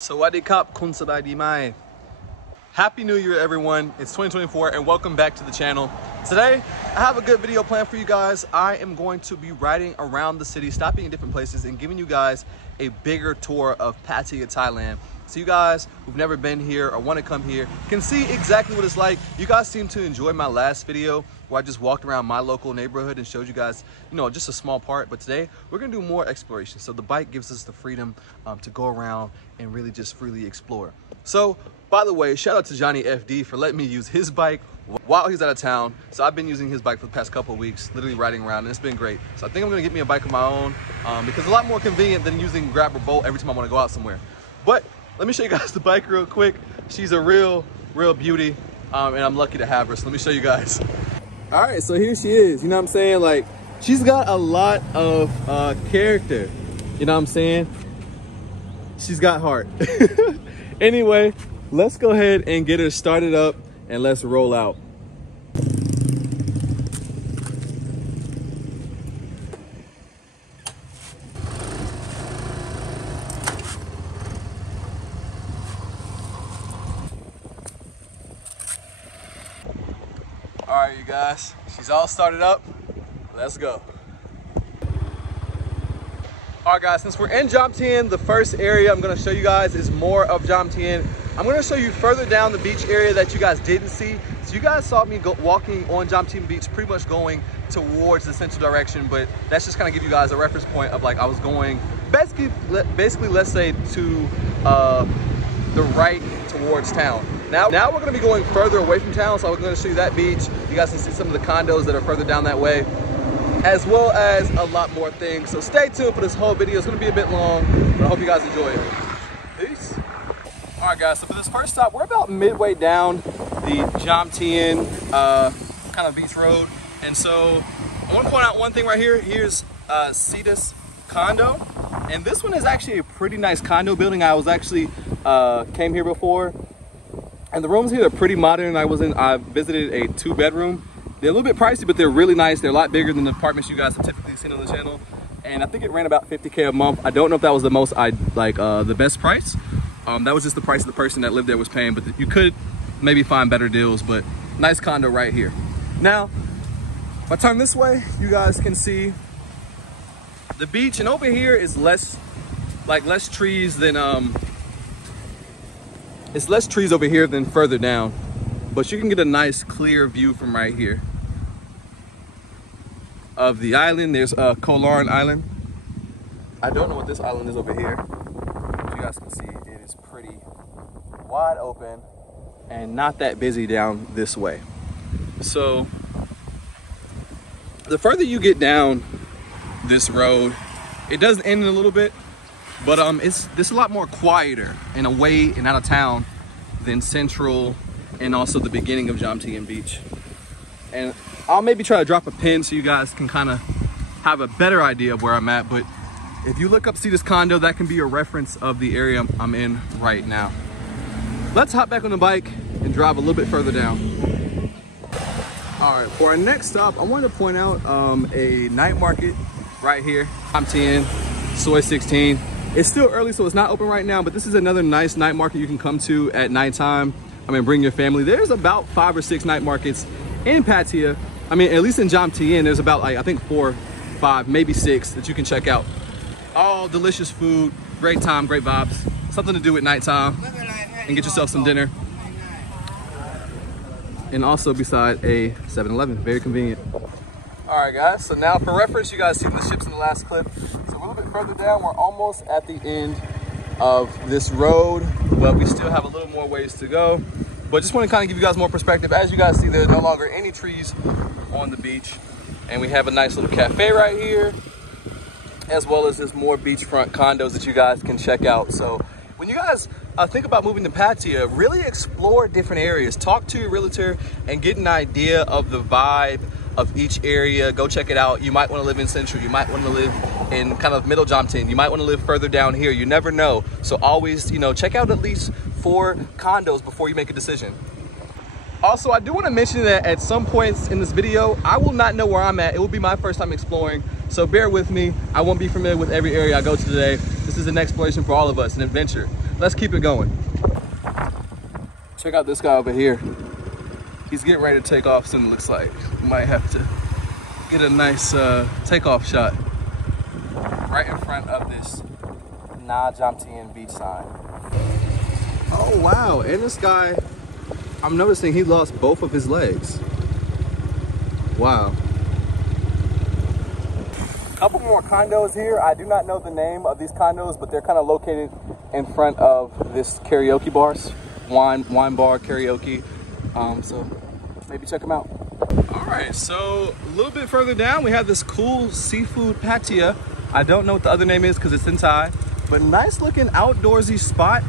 Sawadee Kap, Kun Sabai Mai. Happy New Year, everyone. It's 2024 and welcome back to the channel. Today, I have a good video planned for you guys. I am going to be riding around the city, stopping in different places and giving you guys a bigger tour of Pattaya, Thailand. So you guys who've never been here or want to come here can see exactly what it's like. You guys seem to enjoy my last video where I just walked around my local neighborhood and showed you guys, just a small part. But today we're gonna do more exploration. So the bike gives us the freedom to go around and really just freely explore. So by the way, shout out to Johnny FD for letting me use his bike while he's out of town. So I've been using his bike for the past couple of weeks, literally riding around, and it's been great. So I think I'm gonna get me a bike of my own because it's a lot more convenient than using Grab or Bolt every time I wanna go out somewhere. But let me show you guys the bike real quick. She's a real beauty, and I'm lucky to have her. So let me show you guys. All right, so here she is. You know what I'm saying? Like, she's got a lot of character. You know what I'm saying? She's got heart. Anyway, let's go ahead and get her started up and let's roll out. All right, you guys, she's all started up. Let's go. All right, guys, since we're in Jom Tien, the first area I'm gonna show you guys is more of Jom Tien. I'm gonna show you further down the beach area that you guys didn't see. So you guys saw me walking on Jom Tien Beach, pretty much going towards the central direction, but that's just kind of give you guys a reference point of like I was going basically let's say to the right towards town. Now we're gonna be going further away from town, so I'm gonna show you that beach. You guys can see some of the condos that are further down that way, as well as a lot more things. So stay tuned for this whole video. It's gonna be a bit long, but I hope you guys enjoy it. Peace. All right, guys, so for this first stop, we're about midway down the Jom Tien kind of beach road. And so I wanna point out one thing right here. Here's Cetus condo. And this one is actually a pretty nice condo building. I was actually came here before. And the rooms here are pretty modern. I visited a 2-bedroom. They're a little bit pricey, but they're really nice. They're a lot bigger than the apartments you guys have typically seen on the channel. And I think it ran about $50K a month. I don't know if that was the most, the best price. That was just the price the person that lived there was paying, but you could maybe find better deals, but nice condo right here. Now, if I turn this way, you guys can see the beach, and over here is less trees than, it's less trees over here than further down, but you can get a nice clear view from right here of the island. There's Kolarn Island. I don't know what this island is over here. But you guys can see it is pretty wide open and not that busy down this way. So the further you get down this road, it does end in a little bit, but it's a lot more quieter and away and out of town than Central and also the beginning of Jom Tien Beach. And I'll maybe try to drop a pin so you guys can kind of have a better idea of where I'm at. But if you look up Cetus condo, that can be a reference of the area I'm in right now. Let's hop back on the bike and drive a little bit further down. All right, for our next stop, I wanted to point out a night market right here. Jom Tien, Soy 16. It's still early, so it's not open right now, but this is another nice night market you can come to at nighttime. Bring your family. There's about 5 or 6 night markets in Pattaya. At least in Jom Tien, there's about I think 4, 5, maybe 6 that you can check out. All delicious food, great time, great vibes. Something to do at nighttime and get yourself some dinner. And also beside a 7-Eleven, very convenient. All right, guys, so now for reference, you guys see the ships in the last clip. So we're a little bit further down. We're almost at the end of this road, but we still have a little more ways to go. But just want to kind of give you guys more perspective. As you guys see, there's no longer any trees on the beach. And we have a nice little cafe right here, as well as just more beachfront condos that you guys can check out. So when you guys think about moving to Pattaya, really explore different areas. Talk to your realtor and get an idea of the vibe of each area. Go check it out. You might want to live in Central. You might want to live in kind of middle Jom Tien. You might want to live further down here. You never know. So always, check out at least 4 condos before you make a decision. Also, I do want to mention that at some points in this video, I will not know where I'm at. It will be my first time exploring. So bear with me. I won't be familiar with every area I go to today. This is an exploration for all of us, an adventure. let's keep it going. Check out this guy over here. He's getting ready to take off soon, it looks like. We might have to get a nice takeoff shot right in front of this Nha Jam Tien beach sign. Oh wow, and this guy, I'm noticing he lost both of his legs. Wow. Couple more condos here. I do not know the name of these condos, but they're kind of located in front of this karaoke bars, wine bar karaoke. So maybe check them out. All right, so a little bit further down, we have this cool seafood Pattaya. I don't know what the other name is because it's in Thai, but nice looking outdoorsy spot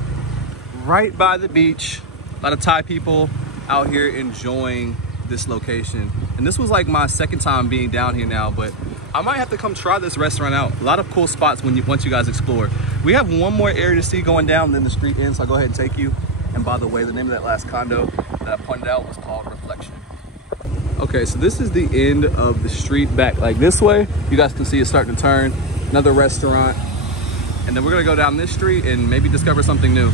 right by the beach. A lot of Thai people out here enjoying this location. And this was like my second time being down here now, but I might have to come try this restaurant out. A lot of cool spots once you guys explore. We have one more area to see going down, then the street ends, so I'll go ahead and take you. And by the way, the name of that last condo that I pointed out was called Reflection. Okay, so this is the end of the street back like this way. You guys can see it's starting to turn. Another restaurant. And then we're gonna go down this street and maybe discover something new.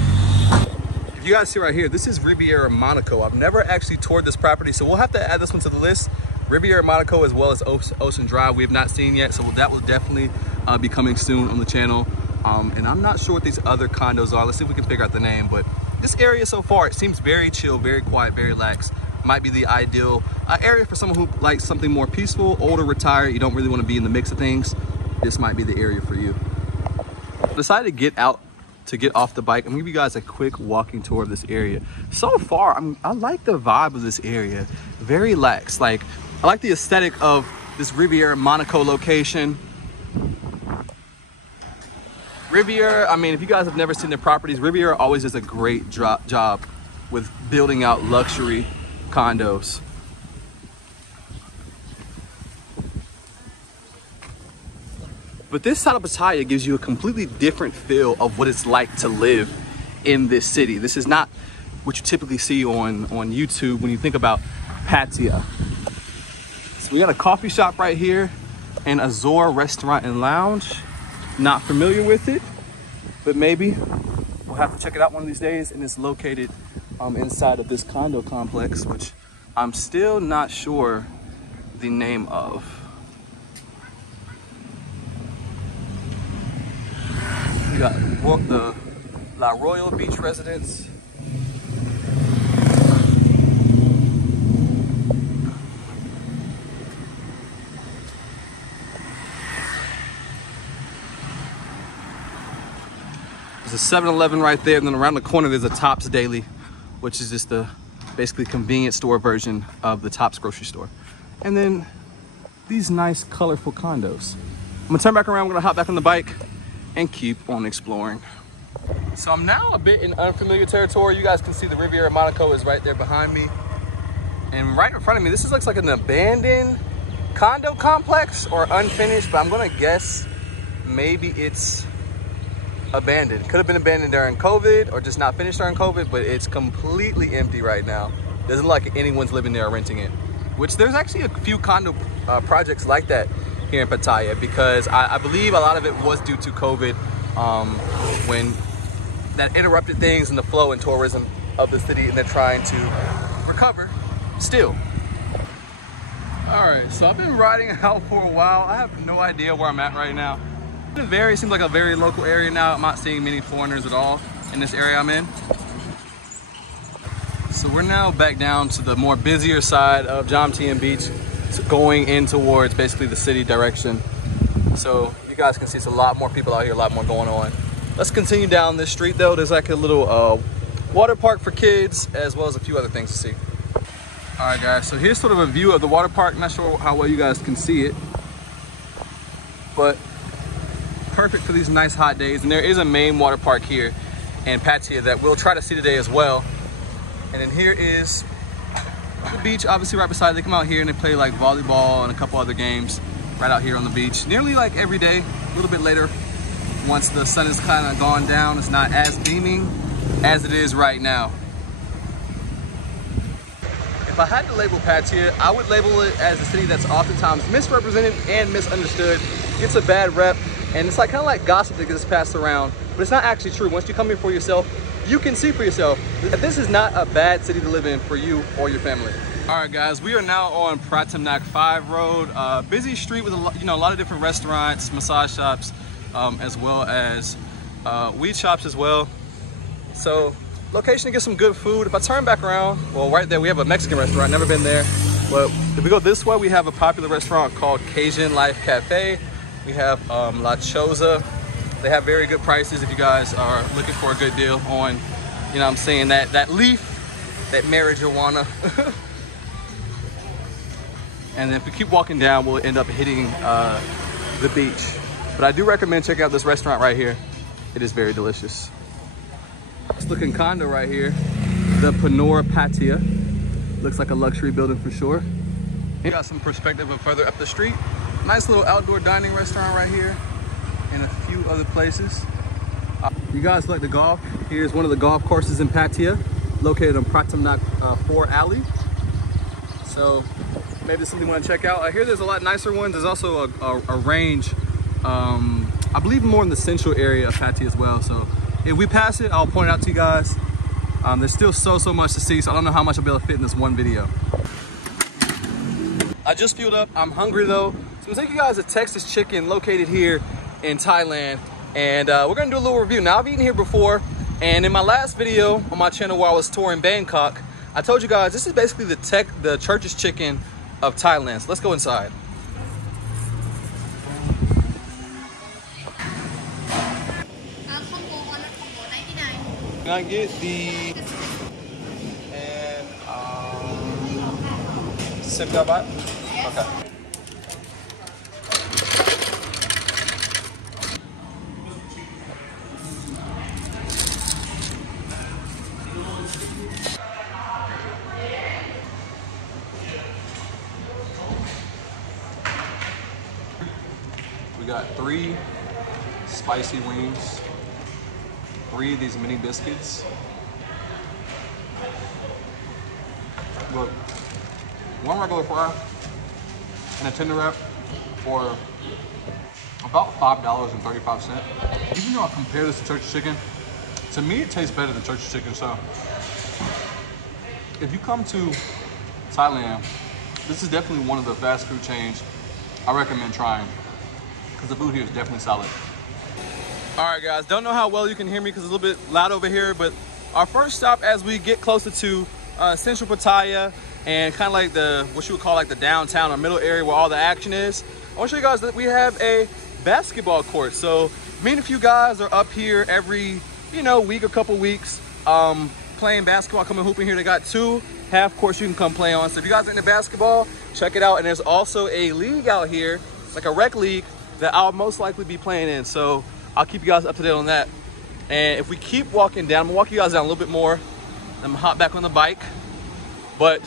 If you guys see right here, this is Riviera Monaco. I've never actually toured this property, so we'll have to add this one to the list. Riviera Monaco as well as Ocean Drive we have not seen yet, so that will definitely be coming soon on the channel. And I'm not sure what these other condos are. Let's see if we can figure out the name, but this area so far, it seems very chill, very quiet, very relaxed. Might be the ideal area for someone who likes something more peaceful, older, retired. You don't really want to be in the mix of things. This might be the area for you. I decided to get out to get off the bike. I'm gonna give you guys a quick walking tour of this area. So far, I like the vibe of this area. Very relaxed. Like, I like the aesthetic of this Riviera Monaco location. Riviera, I mean, if you guys have never seen their properties, Riviera always does a great job with building out luxury condos. But this side of Pattaya gives you a completely different feel of what it's like to live in this city. This is not what you typically see on YouTube when you think about Pattaya. So we got a coffee shop right here and Azor Restaurant and Lounge. Not familiar with it, but maybe we'll have to check it out one of these days. And it's located inside of this condo complex, which I'm still not sure the name of. We got the La Royal Beach Residence. There's a 7-Eleven right there, and then around the corner there's a Tops Daily, which is just the basically convenience store version of the Tops grocery store. And then these nice colorful condos. I'm gonna turn back around, I'm gonna hop back on the bike and keep on exploring. So I'm now a bit in unfamiliar territory. You guys can see the Riviera Monaco is right there behind me. And right in front of me, this looks like an abandoned condo complex or unfinished, but I'm gonna guess maybe it's abandoned. Could have been abandoned during COVID or just not finished during COVID, but it's completely empty right now. Doesn't look like anyone's living there or renting it, which there's actually a few condo projects like that here in Pattaya, because I believe a lot of it was due to COVID, when that interrupted things in the flow and tourism of the city, and they're trying to recover still. All right, so I've been riding out for a while. I have no idea where I'm at right now. It seems like a very local area now. I'm not seeing many foreigners at all in this area I'm in. So we're now back down to the more busier side of Jam Tien Beach, going in towards basically the city direction. So you guys can see it's a lot more people out here, a lot more going on. Let's continue down this street though. There's like a little water park for kids, as well as a few other things to see. All right guys, so here's sort of a view of the water park. Not sure how well you guys can see it, but perfect for these nice hot days. And there is a main water park here in Pattaya that we'll try to see today as well. And then here is the beach, obviously right beside. They come out here and they play like volleyball and a couple other games right out here on the beach. Nearly like every day, a little bit later, once the sun is kind of gone down. It's not as beaming as it is right now. If I had to label Pattaya, I would label it as a city that's oftentimes misrepresented and misunderstood. It's a bad rep, and it's like kind of like gossip that gets passed around. but it's not actually true. Once you come here for yourself, you can see for yourself that this is not a bad city to live in for you or your family. All right, guys, we are now on Pattaya 5 Road. Busy street with a lot of different restaurants, massage shops, as well as weed shops as well. So location to get some good food. If I turn back around, well, right there we have a Mexican restaurant, never been there. But if we go this way, we have a popular restaurant called Cajun Life Cafe. We have La Choza. They have very good prices if you guys are looking for a good deal on, you know what I'm saying, that leaf, that marijuana. And then if we keep walking down, we'll end up hitting the beach. But I do recommend checking out this restaurant right here. It is very delicious. This looking condo right here, the Pattaya. Looks like a luxury building for sure. You got some perspective of further up the street. Nice little outdoor dining restaurant right here, and a few other places. You guys like the golf? Here's one of the golf courses in Pattaya, located on Pattaya 4 Alley. So maybe it's something you want to check out. I hear there's a lot nicer ones. There's also a range, I believe more in the central area of Pattaya as well. So if we pass it, I'll point it out to you guys. There's still so much to see, so I don't know how much I'll be able to fit in this one video. I just fueled up. I'm hungry though. So I'm gonna take you guys to Texas Chicken, located here in Thailand. And we're gonna do a little review. Now, I've eaten here before, and in my last video on my channel while I was touring Bangkok, I told you guys this is basically the Church's Chicken of Thailand. So let's go inside. Can I get the Simdabat? Okay. We got 3 spicy wings, 3 of these mini biscuits. Look, 1 regular fry and a tender wrap for about $5.35. Even though I compare this to Church's Chicken, to me it tastes better than Church's Chicken. So if you come to Thailand, this is definitely one of the fast food chains I recommend trying, because the food here is definitely solid. All right, guys, don't know how well you can hear me because it's a little bit loud over here, but our first stop as we get closer to central Pattaya and kind of like what you would call like the downtown or middle area where all the action is, I want to show you guys that we have a basketball court. So me and a few guys are up here every, week or couple weeks playing basketball, coming hooping here. They got 2 half courts you can come play on. So if you guys are into basketball, check it out. And there's also a league out here, like a rec league, that I'll most likely be playing in. So I'll keep you guys up to date on that. And if we keep walking down, I'm gonna walk you guys down a little bit more. I'm gonna hop back on the bike. But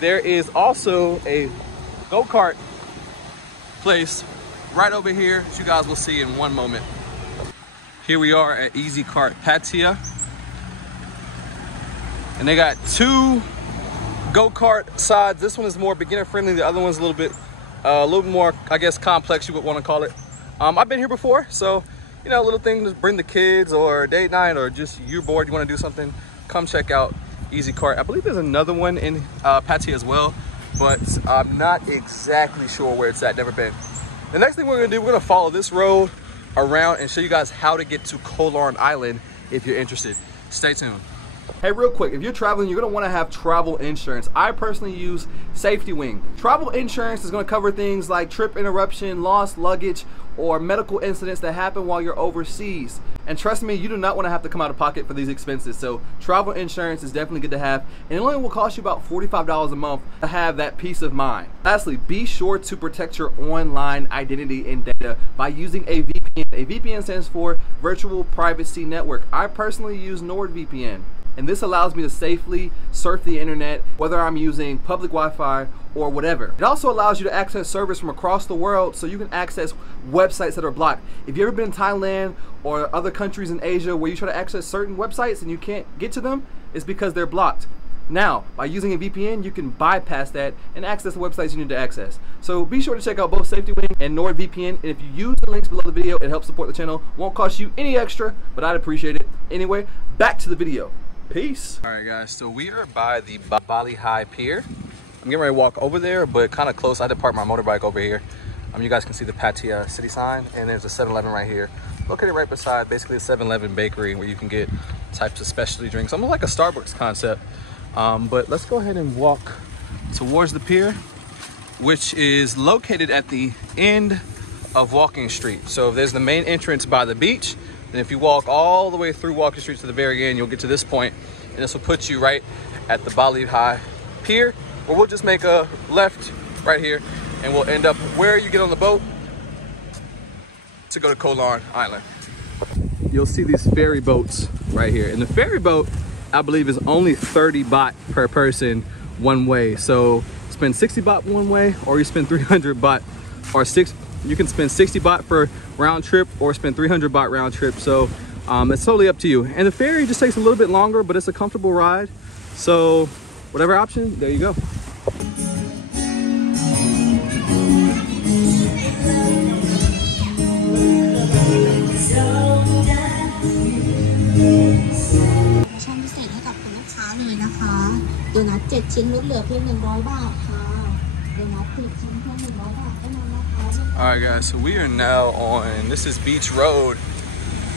there is also a go-kart place right over here, which you guys will see in one moment. Here we are at Easy Kart Pattaya. And they got 2 go-kart sides. This one is more beginner friendly. The other one's a little more, I guess, complex, you would want to call it. I've been here before, so a little thing to bring the kids or date night, or just you're bored, you want to do something, come check out Easy Kart. I believe there's another one in Pattaya as well, but I'm not exactly sure where it's at, never been. The next thing we're gonna do, we're gonna follow this road around and show you guys how to get to Koh Larn Island if you're interested. Stay tuned. Hey, real quick, if you're traveling, you're gonna wanna have travel insurance. I personally use Safety Wing. Travel insurance is gonna cover things like trip interruption, lost luggage, or medical incidents that happen while you're overseas. And trust me, you do not wanna have to come out of pocket for these expenses. So travel insurance is definitely good to have. And it only will cost you about $45 a month to have that peace of mind. Lastly, be sure to protect your online identity and data by using a VPN. A VPN stands for Virtual Privacy Network. I personally use NordVPN. And this allows me to safely surf the internet, whether I'm using public Wi-Fi or whatever. It also allows you to access servers from across the world, so you can access websites that are blocked. If you've ever been in Thailand or other countries in Asia where you try to access certain websites and you can't get to them, it's because they're blocked. Now, by using a VPN, you can bypass that and access the websites you need to access. So be sure to check out both SafetyWing and NordVPN, and if you use the links below the video, it helps support the channel. Won't cost you any extra, but I'd appreciate it. Anyway, back to the video. Peace. All right, guys, so we are by the Bali High Pier. I'm getting ready to walk over there, but kind of close. I had to park my motorbike over here. You guys can see the Pattaya city sign, and there's a 7-Eleven right here, located right beside basically a 7-Eleven bakery where you can get types of specialty drinks, almost like a Starbucks concept. But let's go ahead and walk towards the pier, which is located at the end of Walking Street. So there's the main entrance by the beach, and if you walk all the way through Walking Street to the very end, you'll get to this point, and this will put you right at the Bali High Pier, or we'll just make a left right here, and we'll end up where you get on the boat to go to Koh Larn Island. You'll see these ferry boats right here, and the ferry boat, I believe, is only 30 baht per person one way. So spend 60 baht one way, or you spend 300 baht, or you can spend 60 baht for round trip or spend 300 baht round trip. So it's totally up to you. And the ferry just takes a little bit longer, but it's a comfortable ride. So whatever option, there you go. Alright guys, so we are now on, this is Beach Road,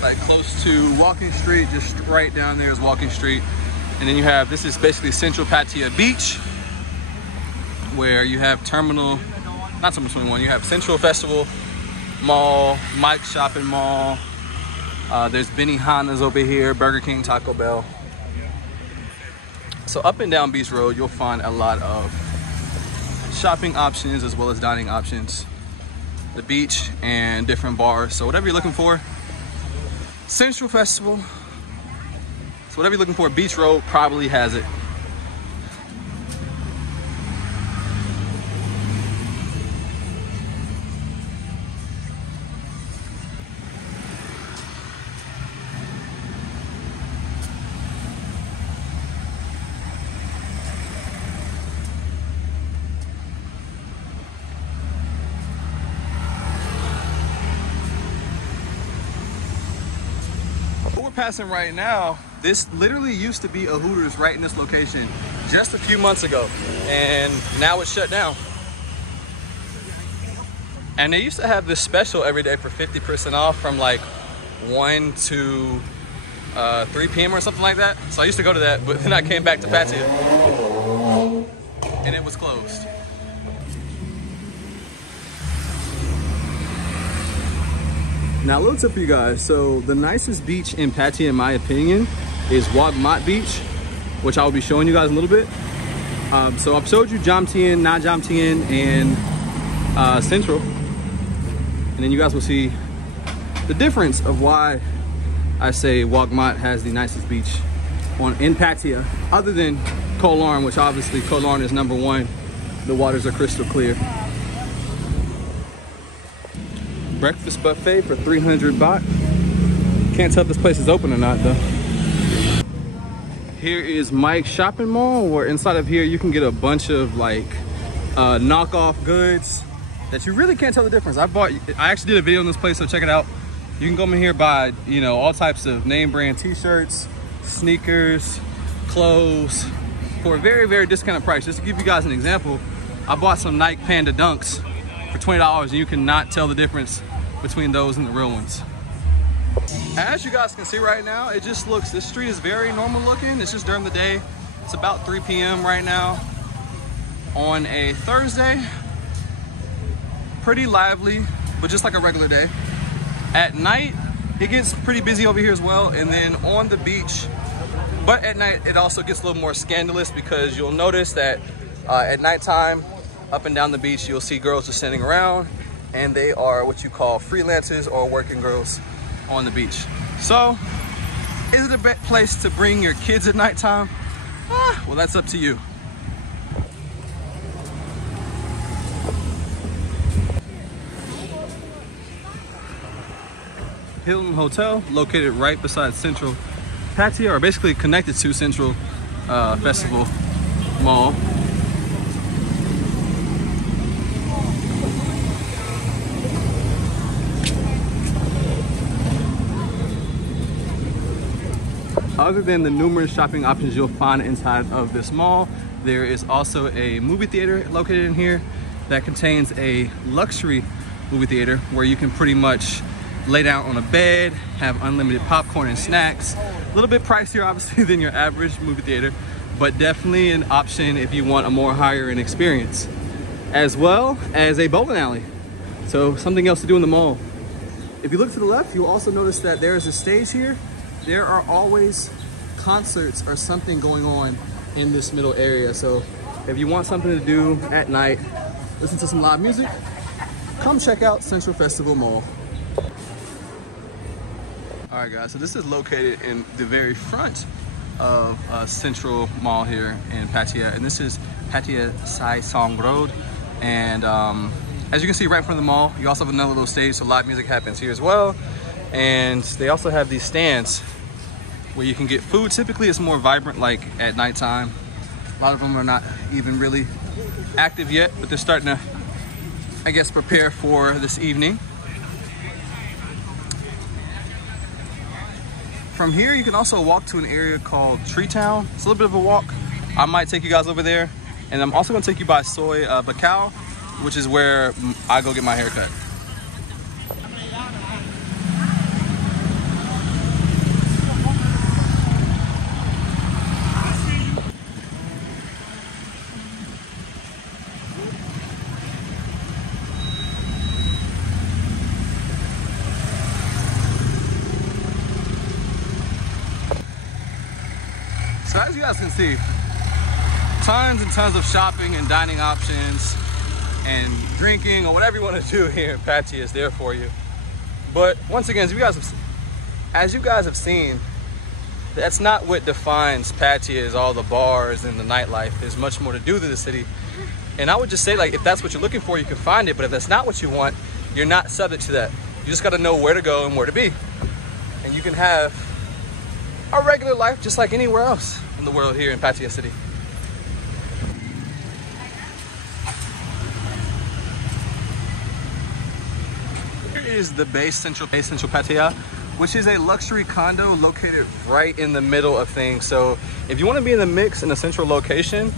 like close to Walking Street, just right down there is Walking Street. And then you have, this is basically Central Pattaya Beach, where you have Terminal 21, you have Central Festival Mall, Mike's Shopping Mall, there's Benihana's over here, Burger King, Taco Bell. So up and down Beach Road, you'll find a lot of shopping options as well as dining options. The beach and different bars. So whatever you're looking for, Central Festival. So whatever you're looking for, Beach Road probably has it. Passing right now, this literally used to be a Hooters right in this location just a few months ago, and now it's shut down. And they used to have this special every day for 50% off from like 1 to 3 p.m. or something like that. So I used to go to that, but then I came back to Pattaya and it was closed. Now a little tip for you guys. So the nicest beach in Pattaya, in my opinion, is Wag Mat Beach, which I will be showing you guys in a little bit. So I've showed you Jom Tien, Na Jom Tien, and Central. And then you guys will see the difference of why I say Wag Mat has the nicest beach in Pattaya, other than Koh Larn, which obviously Koh Larn is #1. The waters are crystal clear. Breakfast buffet for 300 baht. Can't tell if this place is open or not though. Here is Mike's Shopping Mall, where inside of here you can get a bunch of like knockoff goods that you really can't tell the difference. I actually did a video on this place, so check it out. You can come in here, buy, you know, all types of name brand t-shirts, sneakers, clothes for a very, very discounted price. Just to give you guys an example, I bought some Nike Panda Dunks for $20, and you cannot tell the difference between those and the real ones. As you guys can see right now, it just looks, this street is very normal looking. It's just during the day. It's about 3 p.m. right now on a Thursday. Pretty lively, but just like a regular day. At night, it gets pretty busy over here as well. And then on the beach, but at night, it also gets a little more scandalous, because you'll notice that at nighttime, up and down the beach, you'll see girls just standing around, and they are what you call freelancers or working girls on the beach. So, is it a bad place to bring your kids at nighttime? Well, that's up to you. Hilton Hotel, located right beside Central Pattaya, or basically connected to Central Festival Mall. Other than the numerous shopping options you'll find inside of this mall, there is also a movie theater located in here that contains a luxury movie theater where you can pretty much lay down on a bed, have unlimited popcorn and snacks. A little bit pricier obviously than your average movie theater, but definitely an option if you want a more higher end experience, as well as a bowling alley. So something else to do in the mall. If you look to the left, you'll also notice that there is a stage here. There are always concerts or something going on in this middle area. So if you want something to do at night, listen to some live music, come check out Central Festival Mall. All right guys, so this is located in the very front of Central Mall here in Pattaya, and this is Pattaya Thailand Road. And as you can see right in front of the mall, you also have another little stage, so live music happens here as well. And they also have these stands where you can get food. Typically it's more vibrant like at nighttime. A lot of them are not even really active yet, but they're starting to, I guess, prepare for this evening. From here, you can also walk to an area called Tree Town. It's a little bit of a walk. I might take you guys over there. And I'm also gonna take you by Soy Bacau, which is where I go get my hair cut. So as you guys can see, tons and tons of shopping and dining options and drinking or whatever you want to do here in Pattaya is there for you. But once again, as you guys have seen, that's not what defines Pattaya, is all the bars and the nightlife. There's much more to do to the city. And I would just say, like, if that's what you're looking for, you can find it. But if that's not what you want, you're not subject to that. You just got to know where to go and where to be. And you can have a regular life just like anywhere else in the world here in Pattaya City. Here is the Base Central Pattaya, which is a luxury condo located right in the middle of things. So if you want to be in the mix in a central location,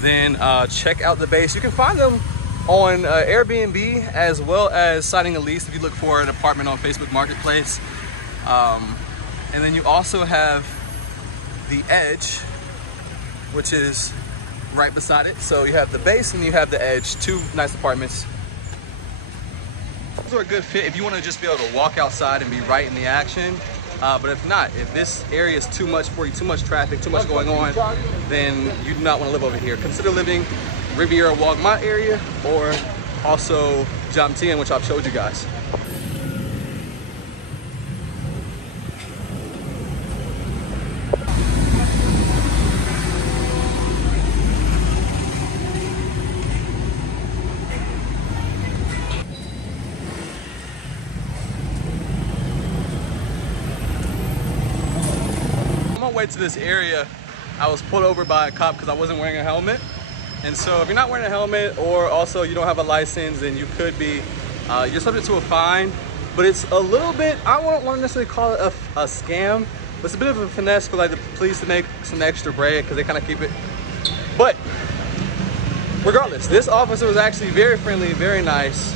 then check out the Base. You can find them on Airbnb as well as signing a lease if you look for an apartment on Facebook Marketplace. And then you also have the Edge, which is right beside it. So you have the Base and you have the Edge, two nice apartments. Those are a good fit if you want to just be able to walk outside and be right in the action. But if not, if this area is too much for you, too much traffic, too much going on, then you do not want to live over here. Consider living Riviera Wagmat area or also Jam Tien, which I've showed you guys. Way to this area, I was pulled over by a cop because I wasn't wearing a helmet. And so if you're not wearing a helmet, or also you don't have a license, then you could be you're subject to a fine. But it's a little bit, I wouldn't want to necessarily call it a scam, but it's a bit of a finesse for like the police to make some extra bread because they kind of keep it. But regardless, this officer was actually very friendly, very nice.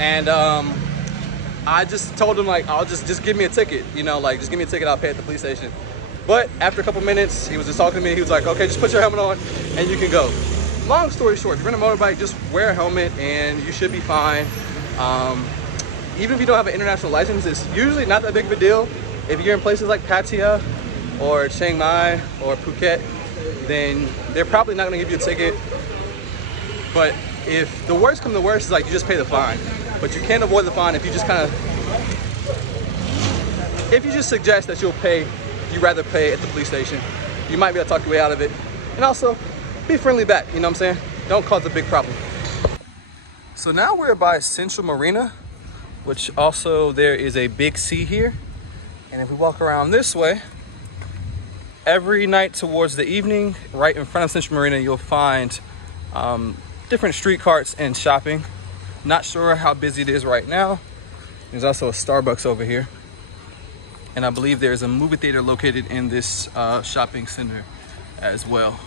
And I just told him, like, I'll just give me a ticket, you know, like just give me a ticket, I'll pay at the police station. But after a couple minutes, he was just talking to me. He was like, okay, just put your helmet on and you can go. Long story short, if you're in a motorbike, just wear a helmet and you should be fine. Even if you don't have an international license, it's usually not that big of a deal. If you're in places like Pattaya or Chiang Mai or Phuket, then they're probably not gonna give you a ticket. But if the worst come to the worst, is like you just pay the fine. But you can't avoid the fine if you just if you just suggest that you'll pay, you'd rather pay at the police station. You might be able to talk your way out of it. And also, be friendly back, you know what I'm saying? Don't cause a big problem. So now we're by Central Marina, which also there is a big sea here. And if we walk around this way, every night towards the evening, right in front of Central Marina, you'll find different street carts and shopping. Not sure how busy it is right now. There's also a Starbucks over here. And I believe there's a movie theater located in this shopping center as well.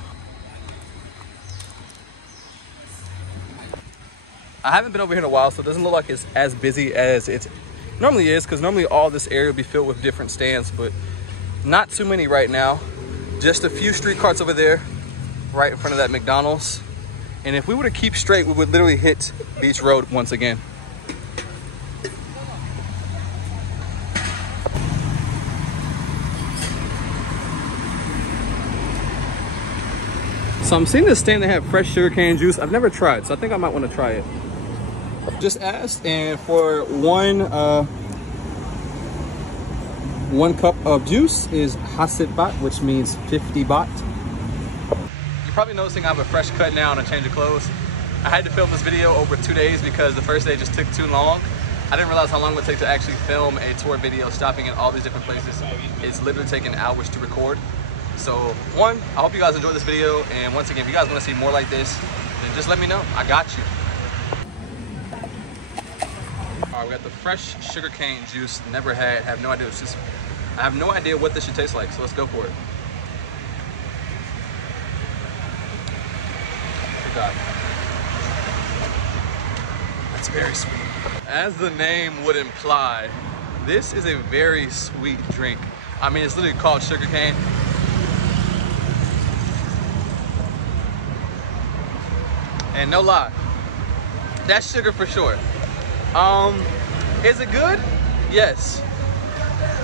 I haven't been over here in a while, so it doesn't look like it's as busy as it normally is, because normally all this area will be filled with different stands, but not too many right now. Just a few street carts over there, right in front of that McDonald's. And if we were to keep straight, we would literally hit Beach Road once again. So I'm seeing this stand that have fresh sugarcane juice. I've never tried, so I think I might want to try it. Just asked, and for one cup of juice is hasit baht, which means 50 baht. You're probably noticing I have a fresh cut now and a change of clothes. I had to film this video over 2 days because the first day just took too long. I didn't realize how long it would take to actually film a tour video stopping in all these different places. It's literally taken hours to record. So one, I hope you guys enjoyed this video, and once again, if you guys want to see more like this, then just let me know. I got you. All right, we got the fresh sugarcane juice. Never had, have no idea. It's just, I have no idea what this should taste like, so let's go for it. Good God. That's very sweet. As the name would imply, this is a very sweet drink. I mean, it's literally called sugarcane. And no lie, that's sugar for sure. Is it good? Yes.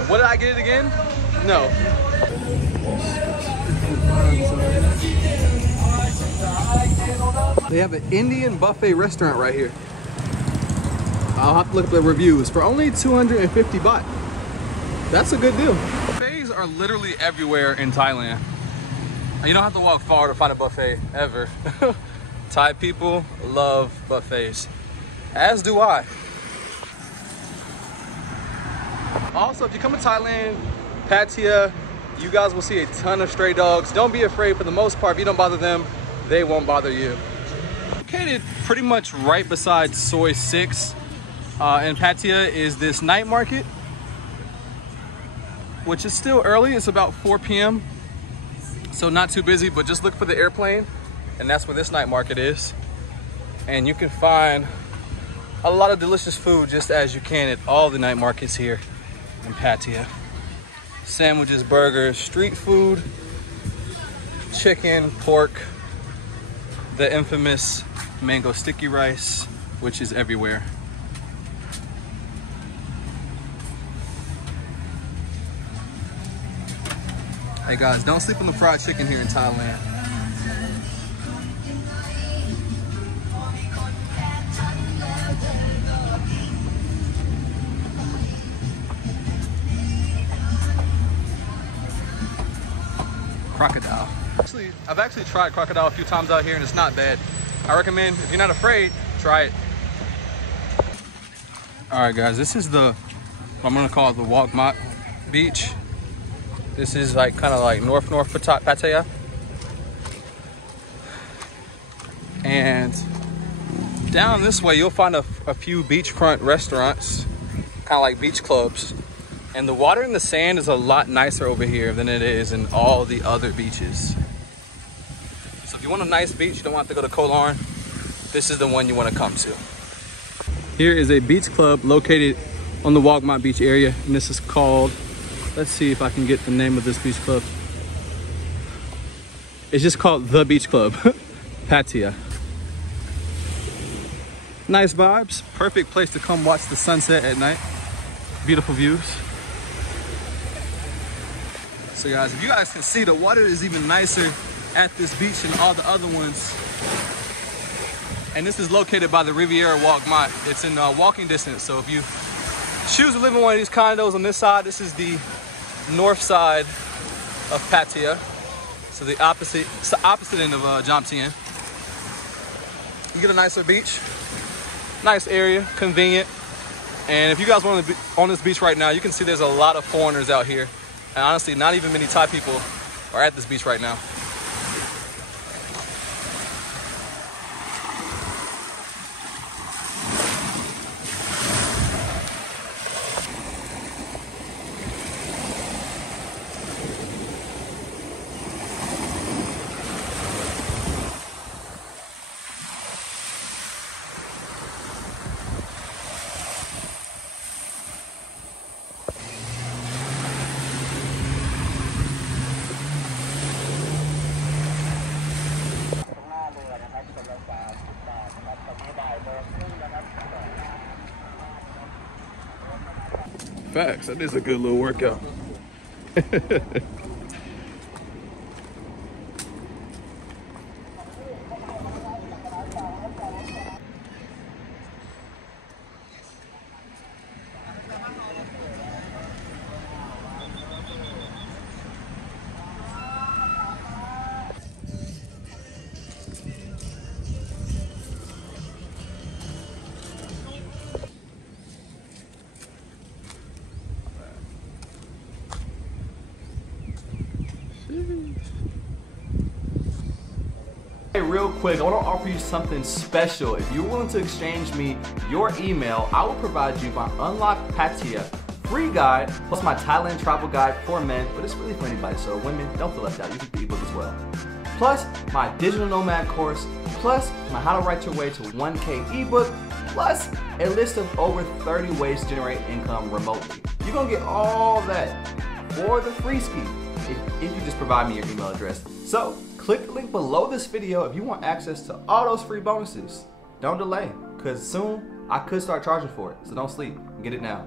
Would I get it again? No. They have an Indian buffet restaurant right here. I'll have to look at the reviews. For only 250 baht. That's a good deal. Buffets are literally everywhere in Thailand. You don't have to walk far to find a buffet, ever. Thai people love buffets, as do I. Also, if you come to Thailand, Pattaya, you guys will see a ton of stray dogs. Don't be afraid. For the most part, if you don't bother them, they won't bother you. Located pretty much right beside Soi 6 in Pattaya is this night market, which is still early. It's about 4 p.m. So not too busy, but just look for the airplane. And that's where this night market is. And you can find a lot of delicious food, just as you can at all the night markets here in Pattaya. Sandwiches, burgers, street food, chicken, pork, the infamous mango sticky rice, which is everywhere. Hey guys, don't sleep on the fried chicken here in Thailand. Crocodile. I've actually tried crocodile a few times out here, and it's not bad. I recommend, if you're not afraid, try it. All right guys, this is the, I'm gonna call it the Walkmat beach. This is like kind of like north Pattaya. And down this way, you'll find a few beachfront restaurants, kind of like beach clubs. And the water and the sand is a lot nicer over here than it is in all the other beaches. So if you want a nice beach, you don't have to go to Koh Larn, this is the one you want to come to. Here is a beach club located on the Walkmat Beach area, and this is called, let's see if I can get the name of this beach club. It's just called The Beach Club, Pattaya. Nice vibes, perfect place to come watch the sunset at night. Beautiful views. So guys, if you guys can see, the water is even nicer at this beach than all the other ones. And this is located by the Riviera Walkmat. It's in walking distance. So if you choose to live in one of these condos on this side, this is the north side of Pattaya. So the opposite end of Jomtien. You get a nicer beach, nice area, convenient. And if you guys want to be on this beach right now, you can see there's a lot of foreigners out here. And honestly, not even many Thai people are at this beach right now. Facts, that is a good little workout. Hey, real quick, I want to offer you something special. If you're willing to exchange me your email, I will provide you my Unlock Pattaya free guide, plus my Thailand travel guide for men, but it's really for anybody, so women, don't feel left out. You can get the ebook as well. Plus my digital nomad course, plus my how to write your way to 1K ebook, plus a list of over 30 ways to generate income remotely. You're gonna get all that for the free ski if you just provide me your email address. So click the link below this video if you want access to all those free bonuses. Don't delay, because soon I could start charging for it, so don't sleep. Get it now.